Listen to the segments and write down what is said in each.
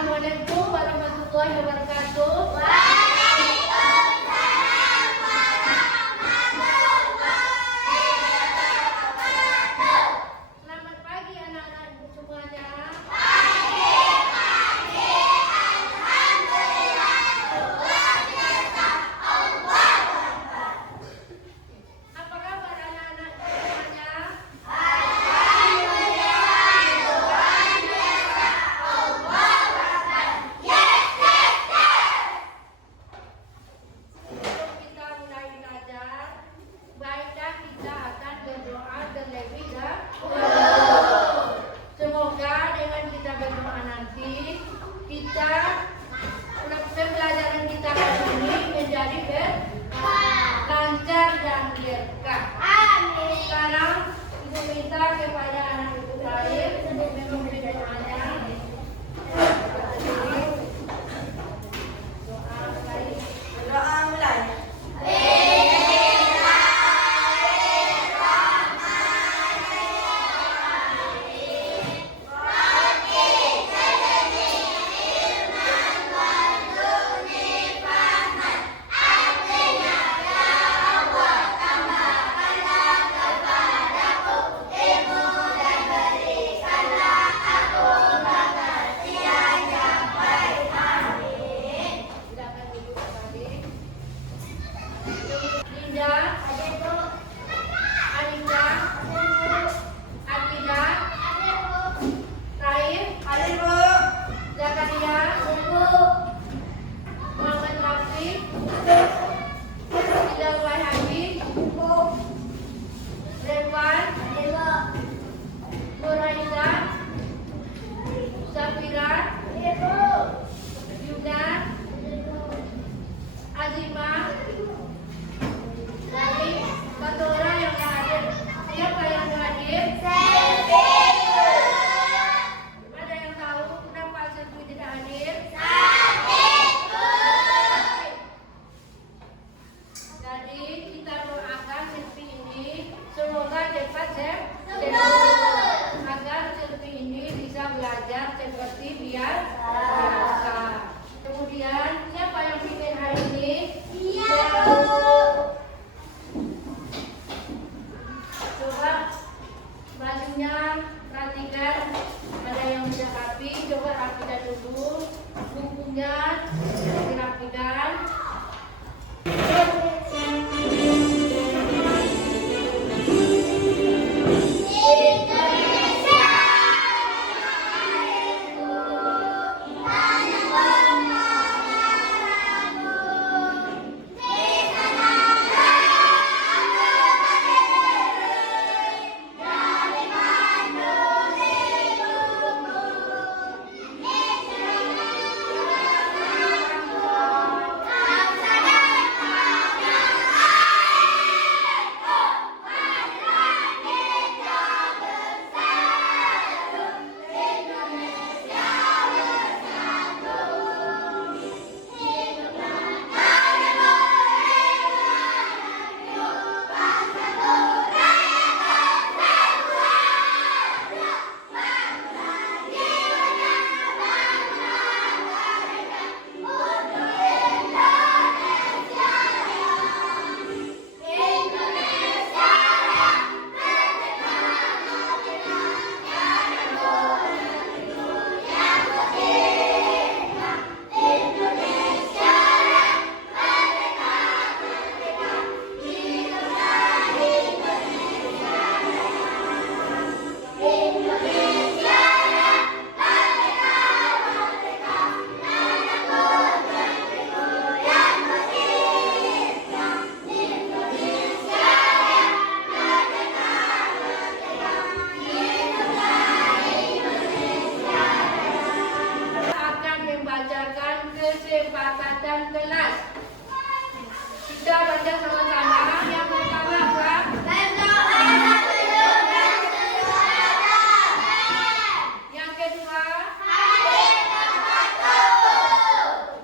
Assalamualaikum warahmatullahi wabarakatuh. Selamat pagi anak-anak semuanya. Apa kabar anak-anak semuanya? Sebelum kita mulai belajar, baiklah kita akan berdoa terlebih dahulu. Semoga dengan kita berdoa nanti, kita pembelajaran kita kali ini menjadi lancar dan berkah. Amin. Sekarang Ibu minta kepada anak Ibu lain untuk memberi doanya. Doa mulai. Silakan duduk kembali. Linda, Alika, Akida, Raif, Zakaria, Muhammad Rafi, Ilawai Habib, Revan, Nuraiza, Safira, Yuna, Azimah, dari satu orang yang hadir. Siapa yang hadir? Ada yang tahu kenapa Selvi tidak hadir? Jadi kita doakan Selvi ini semoga cepat sembuh, agar Selvi ini bisa belajar seperti biasa. Kemudian siapa yang bikin hari ini? Coba bajunya perhatikan, ada yang sudah rapi, coba rapikan dulu. Bukunya dirapikan. Akan membacakan kesepakatan kelas. Kita baca sama-sama. Yang pertama apa? Yang kedua?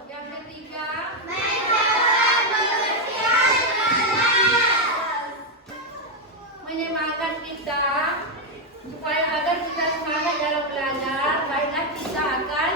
Yang ketiga? Menyemangatkan kita supaya agar kita semangat dalam belajar. Baiklah kita akan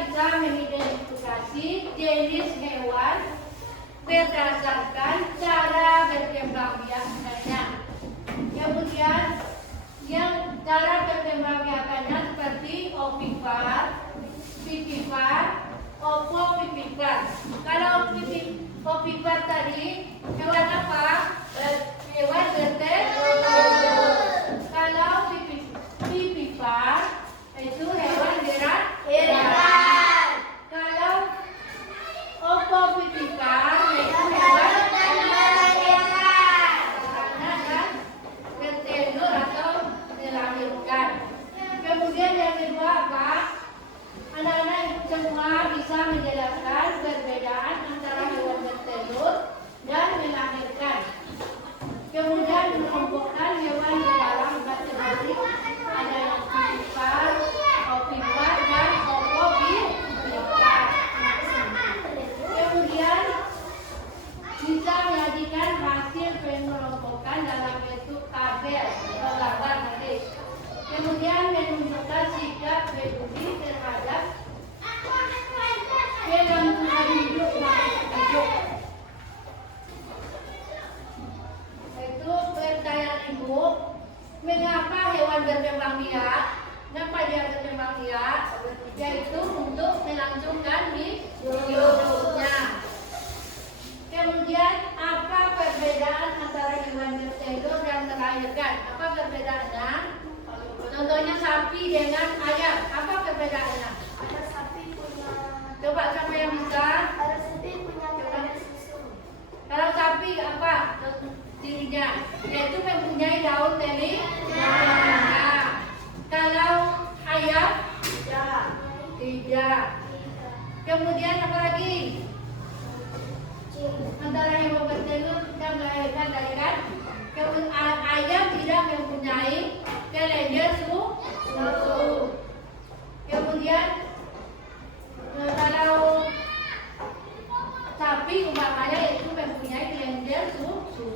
bisa mengidentifikasi jenis hewan berdasarkan cara berkembang biaknya. Kemudian yang cara berkembang biaknya seperti ovipar, vivipar, ovovivipar. Kalau ovipar tadi hewan apa? Hewan bertelur. Kalau vivipar itu hewan berat. Kalau ovovivipar itu hewan bertelur atau melahirkan. Kemudian yang kedua apa? Anak-anak semua bisa menjelaskan perbedaan antara hewan bertelur dan melahirkan. Kemudian mengelompokkan hewan ke dalam kategori ada yang vivipar, ovipar, dan ovovivipar. Kemudian bisa menyajikan hasil pengelompokan dalam bentuk tabel atau gambar nanti. Kemudian menunjukkan sikap peduli terhadap kelangsungan hidup makhluk hidup. Itu pertanyaan ibu, mengapa hewan berkembang biak? Kenapa dia berkembang biak? Yaitu untuk melangsungkan hidupnya. Kemudian apa perbedaan antara hewan bertelur dan melahirkan? Apa perbedaannya? Contohnya sapi dengan ayam. Apa perbedaannya? Ada sapi punya. Coba siapa yang bisa? Ada sapi punya banyak susu. Kalau sapi apa cirinya? Yaitu mempunyai daun telinga. Kalau ayam tidak. Kemudian apa lagi? Antara hewan bertelur dan melahirkan tadi kan? Kemudian ayam tidak mempunyai kelenjar susu. Kemudian kalau sapi umpamanya itu mempunyai kelenjar susu.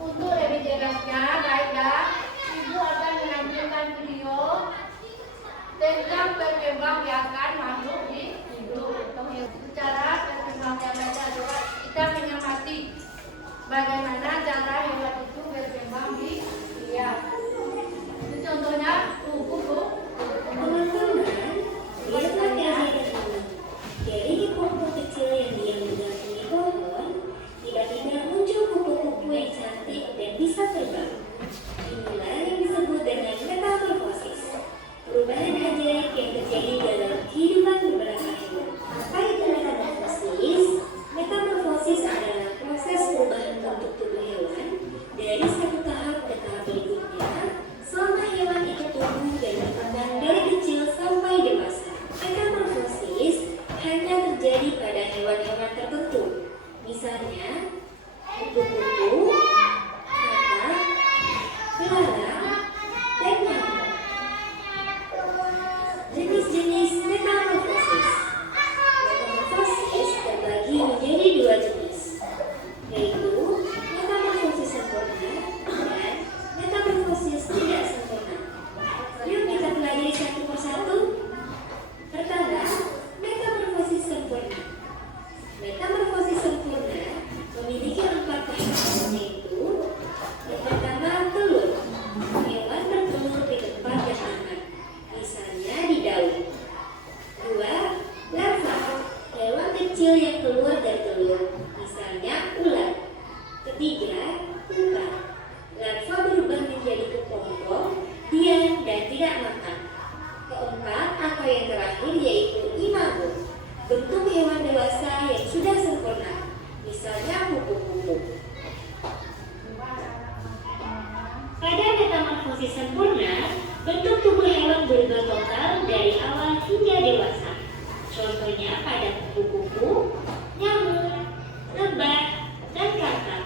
Untuk lebih jelasnya, baiklah, ibu akan menampilkan video tentang perkembangbiakan makhluk hidup. Secara perkembangbiakannya adalah kita mengamati bagaimana cara hewan itu berkembang biak. Contohnya kuku. Teman-teman, lihatlah keajaiban ini. Dari di pohon kecil yang diam menggantungi pohon, tiba-tiba muncul kupu-kupu yang cantik dan bisa terbang. Inilah yang disebut dengan metamorfosis. Perubahan ajaib yang terjadi dalam kehidupan beberapa hewan. Apa itu metamorfosis? Metamorfosis adalah proses perubahan bentuk tubuh hewan dari satu tahap ke tahap berikutnya selama hewan itu tumbuh dan berkembang dari kecil sampai dewasa. Metamorfosis hanya terjadi pada hewan-hewan tertentu, misalnya kupu-kupu, katak, belalang, dan nyamuk. Jenis-jenis metamorfosis. Metamorfosis terbagi menjadi dua jenis, yaitu metamorfosis sempurna dan metamorfosis tidak sempurna. Yuk kita pelajari satu persatu. Pertama, metamorfosis sempurna. Metamorfosis sempurna memiliki 4 tahapan, yaitu yang pertama telur. Hewan bertelur di tempat yang aman, misalnya di daun. 2. Larva. Hewan kecil yang keluar dari telur, misalnya ular. 3. Pupa. Larva berubah menjadi kepompong, diam dan tidak makan. 4. Atau yang terakhir yaitu imago. Bentuk hewan dewasa yang sudah sempurna, misalnya kupu-kupu. Pada metamorfosis sempurna, bentuk tubuh hewan berubah total dari awal hingga dewasa. Contohnya pada kupu-kupu, nyamuk, lebah, dan katak.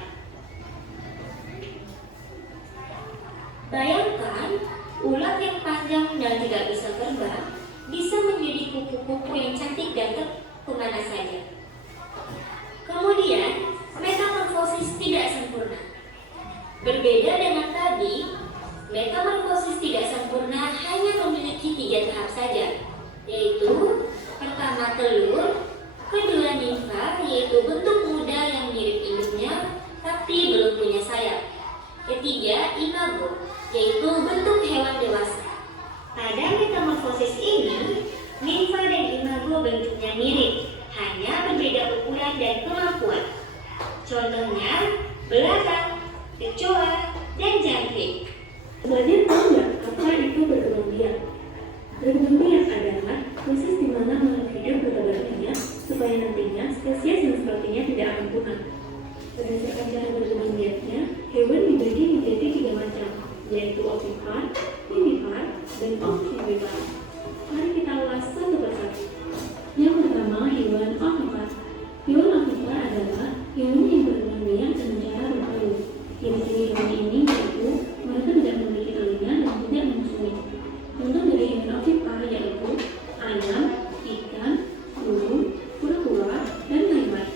Bayangkan, ulat yang panjang dan tidak bisa terbang bisa menjadi kupu-kupu yang cantik dan kemana saja. Kemudian, metamorfosis tidak sempurna. Berbeda dengan tadi, metamorfosis tidak sempurna hanya memiliki 3 tahap saja, yaitu Setelah telur, kedua nimfa yaitu bentuk muda yang mirip induknya tapi belum punya sayap. Ketiga, imago, yaitu bentuk hewan dewasa. Pada metamorfosis ini, nimfa dan imago bentuknya mirip, hanya berbeda ukuran dan kemampuan. Contohnya, belalang, kecoa, dan jangkrik. Sebenarnya tahu nggak apa itu berkembang biak? Berkembang biak adalah proses di mana makhluk hidup berkembang biak supaya nantinya spesies yang sepertinya tidak akan punah. Berdasarkan cara berkembang biaknya, hewan dibagi menjadi 3 macam, yaitu ovipar, vivipar, dan ovivipar. Mari kita ulas satu persatu. Yang pertama, hewan ovipar. Hewan ovipar adalah hewan yang berkembang biak dengan cara bertelur. Ciri-ciri hewan ini yaitu mereka tidak memiliki telinga dan tidak menyusui. Contoh dari hewan ovipar yaitu ayam, ikan, burung, kura-kura, dan lain-lain.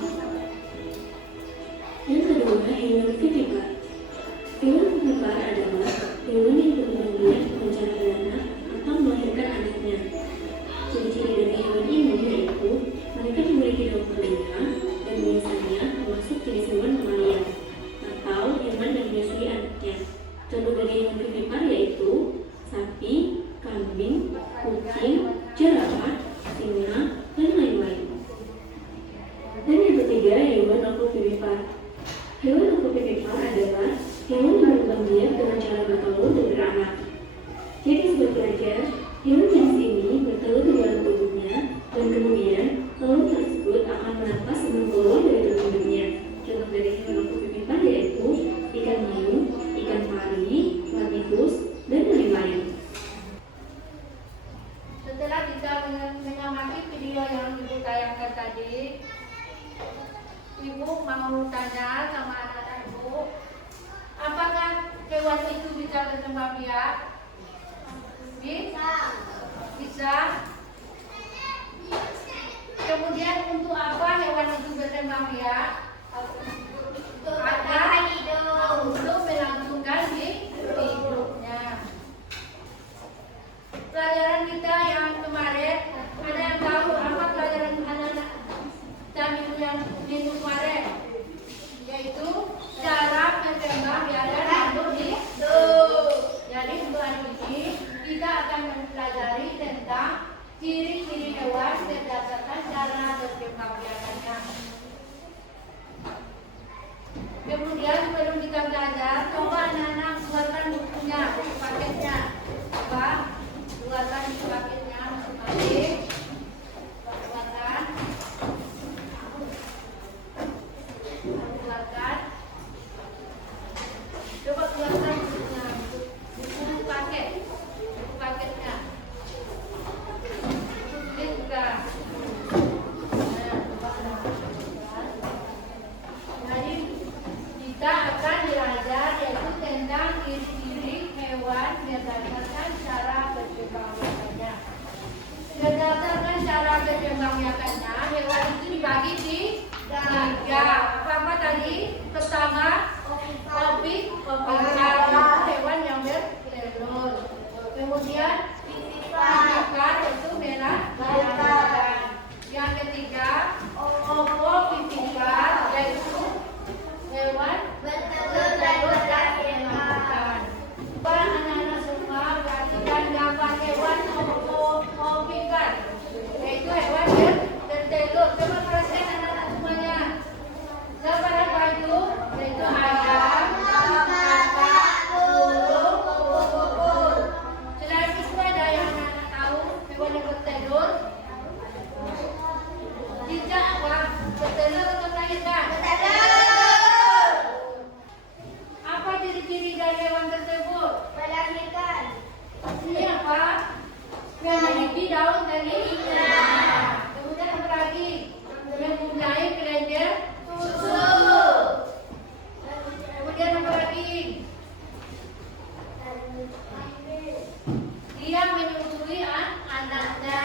Yang kedua, hewan vivipar. Hewan vivipar adalah hewan yang berkembang biak dengan cara beranak atau melahirkan anaknya. Ciri-ciri dari hewan ini yaitu mereka memiliki daun telinga dan biasanya termasuk jenis hewan mamalia atau hewan yang menyusui anaknya. Contoh dari hewan vivipar yaitu sapi, kambing, kucing, jerapah, singa, dan lain-lain. Dan yang ketiga, hewan ovovivipar. Hewan ovovivipar adalah hewan yang berkembang biak dengan cara bertelur dan beranak. Jadi sobat pelajar, hewan jenis ini bertelur di dalam tubuhnya dan kemudian telur tersebut akan menetas sebelum keluar dari tubuh induknya. Contoh dari hewan ovovivipar yaitu ikan hiu, ikan pari, platypus, dan lain-lain. Setelah kita mengamati video yang Ibu tayangkan tadi, Ibu mau tanya sama anak-anak Ibu, apakah hewan itu bisa berkembang biak? Bisa. Kemudian untuk apa hewan itu berkembang biak? Ada untuk melangsungkan hidupnya. Pelajaran kita yang kemarin, ada yang tahu apa pelajaran anak-anak kami yang minggu kemarin? Yaitu cara berkembang biak dan rambut hidup. Jadi untuk hari ini kita akan mempelajari tentang ciri-ciri hewan berdasarkan cara berkembang biakannya. Kemudian sebelum kita belajar, coba anak-anak buatkan bukunya, buku paketnya. Coba buatkan buku paketnya masing-masing. Buatkan. Coba buatkan bukunya, buku paket, buku paketnya. Tulis juga. Jadi kita akan belajar yaitu tentang ciri-ciri hewan berdasarkan cara berkembang biakannya. Berdasarkan cara berkembang biakannya, hewan itu dibagi di 3. Apa tadi? Pertama, ovipar, hewan yang bertelur. Kemudian vivipar itu melahirkan. Yang ketiga, ovovivipar yaitu hewan bertelur dan melahirkan. Anak-anak semua perhatikan gambar hewan ovipar yaitu hewan bertelur. Coba perhatikan anak-anak semuanya. Gambar apa itu? Yaitu ayam, katak, burung, kupu-kupu. Selain itu ada yang anak-anak tahu hewan yang bertelur? Tidak apa? Bertelur atau melahirkan? Bertelur. Apa ciri-ciri dari hewan tersebut? Melahirkan. Ini apa? Memiliki daun telinga. Kemudian apa lagi? Mempunyai kelenjar susu. Kemudian apa lagi? Dia menyusui anaknya.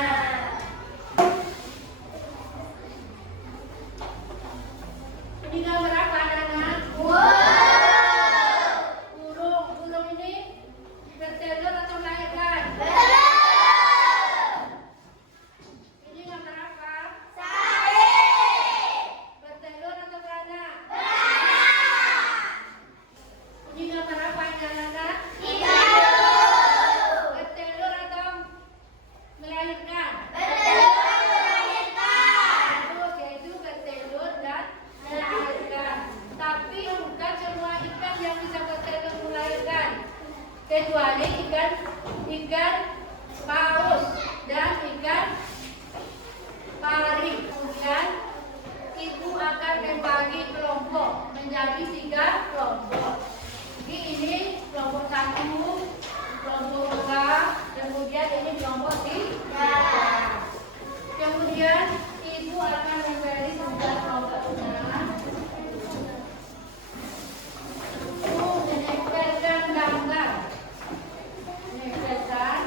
Ini gambar apa anak-anak? Burung ini bertelur atau melahirkan? Ini gambar apa? paus dan ikan pari. Kemudian ibu akan membagi kelompok menjadi 3 kelompok. Jadi ini kelompok 1, kelompok 2, kemudian ini kelompok 3. Kemudian ibu akan memberi tugas kelompoknya. Menempelkan gambar. Menempelkan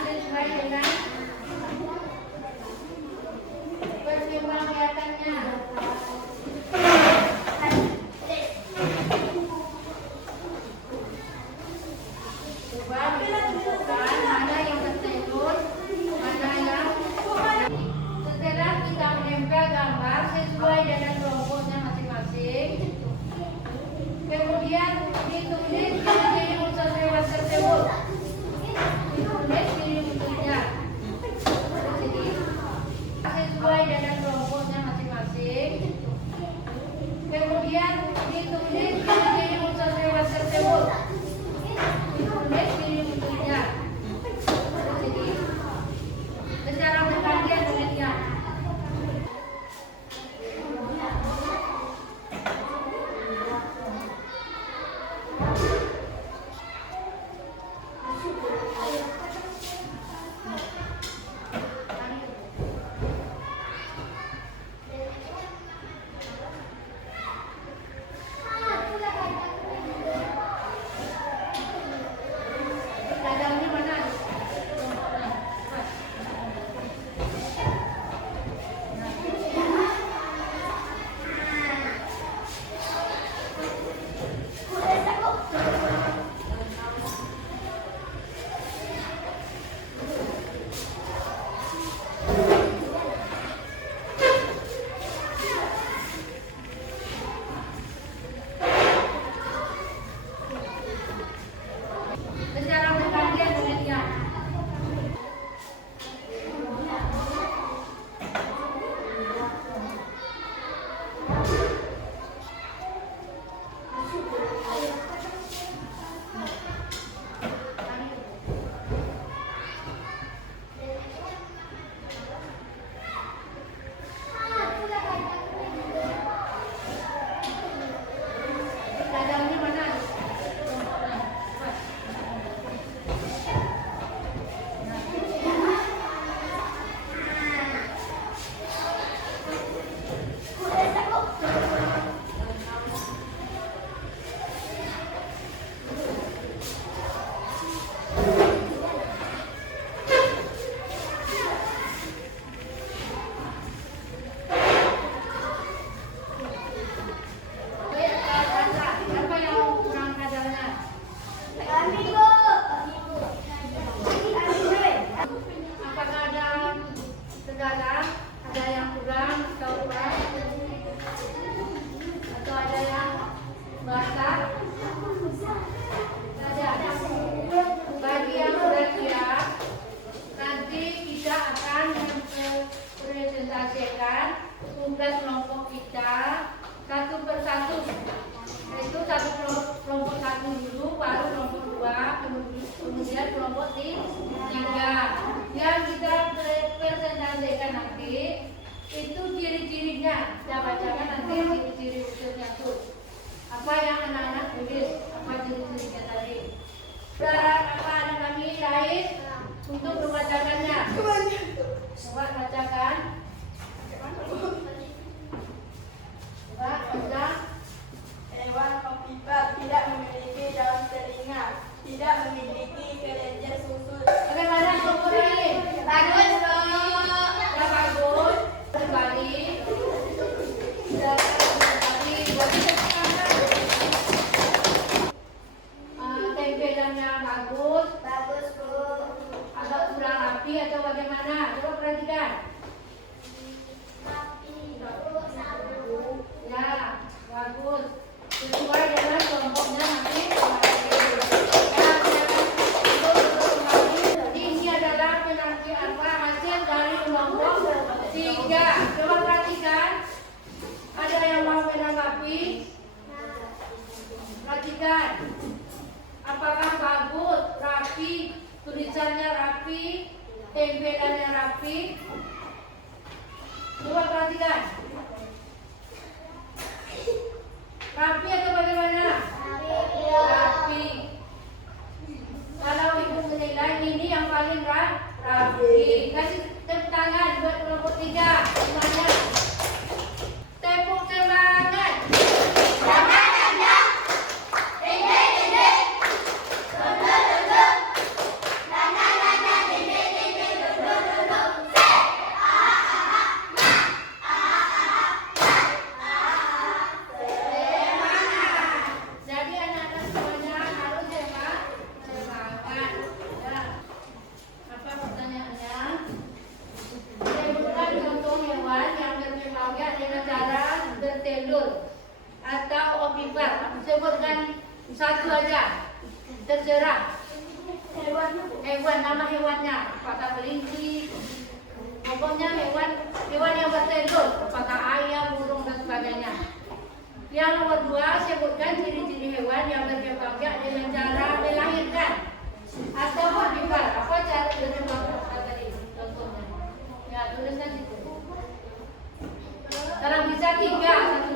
sesuai dengan perkembangan kelihatannya. Coba ditentukan mana yang tertenun, mana yang setelah kita menempel gambar sesuai dengan kelompoknya masing-masing. Kemudian ditulis ciri unsur hewan tersebut. Ditulis ciri unsurnya. Jadi sesuai dengan kelompoknya masing-masing. Kemudian ditulis ciri unsur hewan tersebut. Ditulis ciri unsurnya. Jadi secara bergantian demikian. Kadangnya mana? Secara bergantian demikian. Kadangnya mana? Siapa yang kurang kadangnya? Apakah ada kendala? Ada yang kurang atau pas? Atau ada yang basah? Ada. Bagi yang sudah siap, nanti kita akan mempresentasikan tugas kelompok kita satu persatu. Itu satu kelompok 1 dulu, baru kelompok 2, kemudian kelompok 3. Yang kita presentasikan nanti itu ciri-cirinya. Kita bacakan nanti ciri-ciri unsurnya itu. Apa yang anak-anak tulis, apa ciri-cirinya tadi. Apa anak kami lain untuk membacakannya? Coba bacakan. Coba baca. Hewan ovipar tidak memiliki daun telinga, tidak memiliki kelenjar susu. Bagaimana kelompok ini? Bagus, ya bagus. Kembali. Sudah kembali. Tempelannya bagus. Bagus, Bu. Agak kurang rapi atau bagaimana? Coba perhatikan. tulisannya rapi, tempelannya rapi. Coba perhatikan. Rapi atau bagaimana? Rapi. Kalau ibu menilai ini yang paling rapi, kasih tepuk tangan buat kelompok 3. Semuanya. Tepuk semangat. Jadi anak-anak semuanya harus semangat. Ya. Apa pertanyaannya? Sebutkan contoh hewan yang berkembangnya dengan cara bertelur atau ovipar. Sebutkan satu aja, terserah. Hewan nama hewannya, apakah kelinci? Pokoknya hewan yang bertelur, apakah ayam, burung dan sebagainya. Yang nomor 2, sebutkan ciri-ciri hewan yang berkembangnya dengan cara melahirkan atau ovipar. Apa cara berkembang tadi? Contohnya. Ya, tuliskan itu. Kalau bisa 3,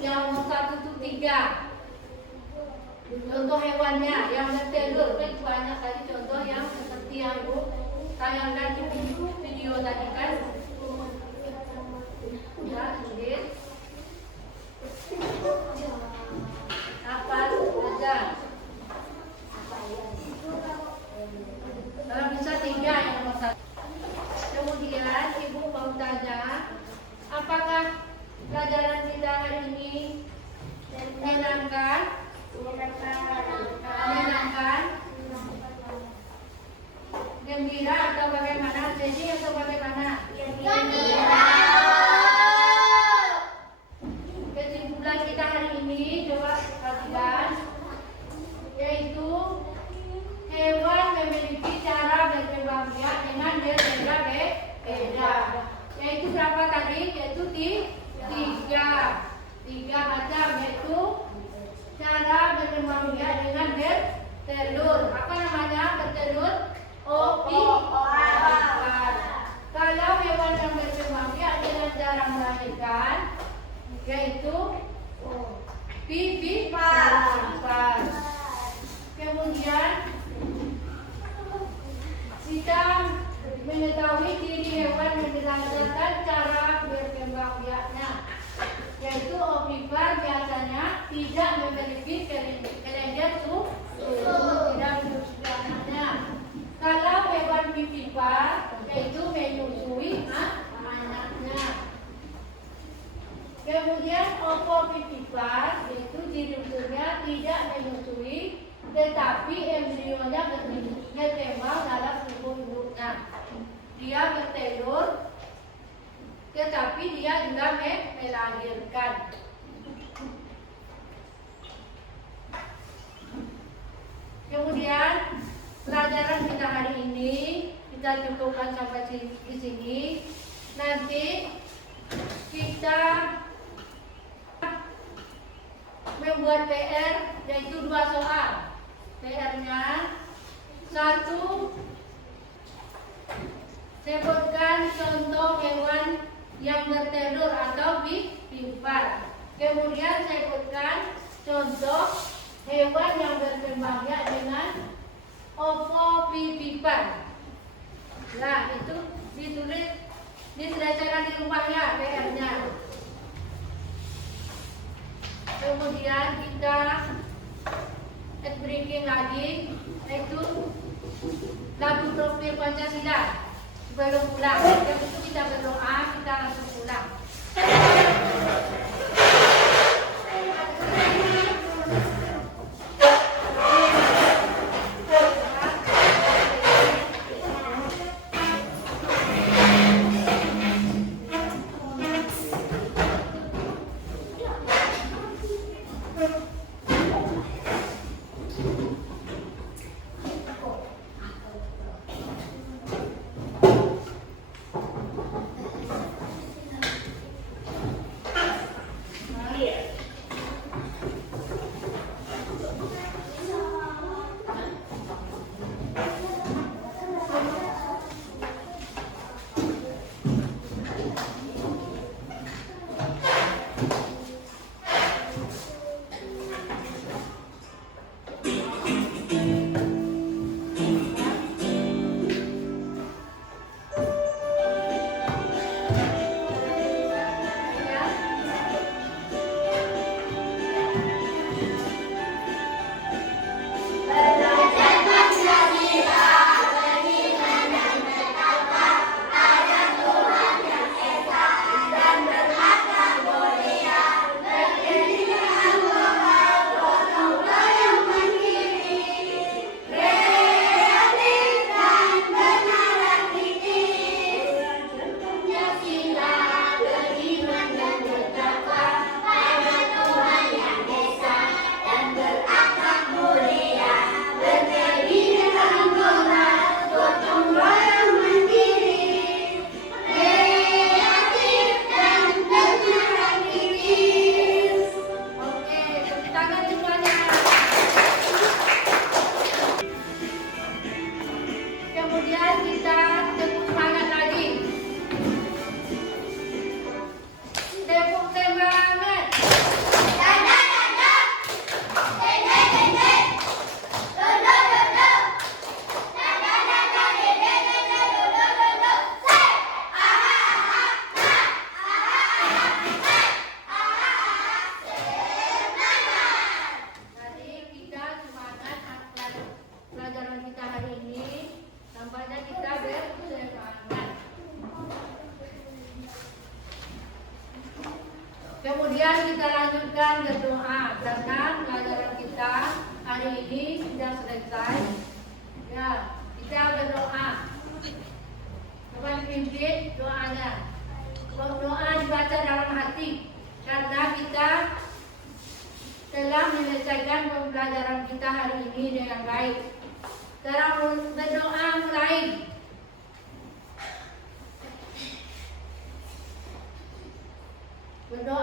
yang nomor 1 itu 3. Contoh hewannya yang bertelur, kan banyak tadi contoh yang seperti yang ibu tayangkan di video tadi kan. Ya, tulis. Apa aja? Kalau bisa 3 yang nomor 1. Kemudian ibu mau tanya, apakah pelajaran kita hari ini menyenangkan? Menyenangkan? Gembira atau bagaimana? Jadi atau bagaimana? Gembira. Kesimpulan kita hari ini coba perhatikan, yaitu hewan memiliki cara berkembang biak dengan berbeda. Yaitu berapa tadi? Yaitu 3 macam, yaitu cara berkembang biak dengan bertelur. Apa namanya bertelur? Ovipar. Kalau hewan yang berkembang biak dengan cara melahirkan, yaitu vivipar. Kemudian kita mengetahui ciri hewan yang berdasarkan cara berkembang biaknya, yaitu ovipar biasanya tidak memiliki kelenjar susu, tidak menyusui anaknya. Kalau hewan vivipar, yaitu menyusui anaknya. Kemudian ovovivipar, yaitu ciri khususnya tidak menyusui, tetapi embrionya berkembang dalam tubuh induknya. Dia bertelur, tetapi dia juga melahirkan. Kemudian pelajaran kita hari ini kita cukupkan sampai di sini. Nanti kita membuat PR, yaitu 2 soal. PR-nya 1, sebutkan contoh hewan yang bertelur atau vivipar. Kemudian sebutkan contoh hewan yang berkembang biak dengan ovovivipar. Nah, itu ditulis, diselesaikan di rumah ya PR-nya. Kemudian kita breaking lagi, yaitu lagu profil Pancasila. Sebelum pulang, yang itu kita berdoa, kita langsung pulang. Kemudian kita lanjutkan berdoa karena pelajaran kita hari ini sudah selesai. Ya, kita berdoa. Coba dipimpin doanya. Doa dibaca dalam hati karena kita telah menyelesaikan pembelajaran kita hari ini dengan baik. Sekarang berdoa mulai. Berdoa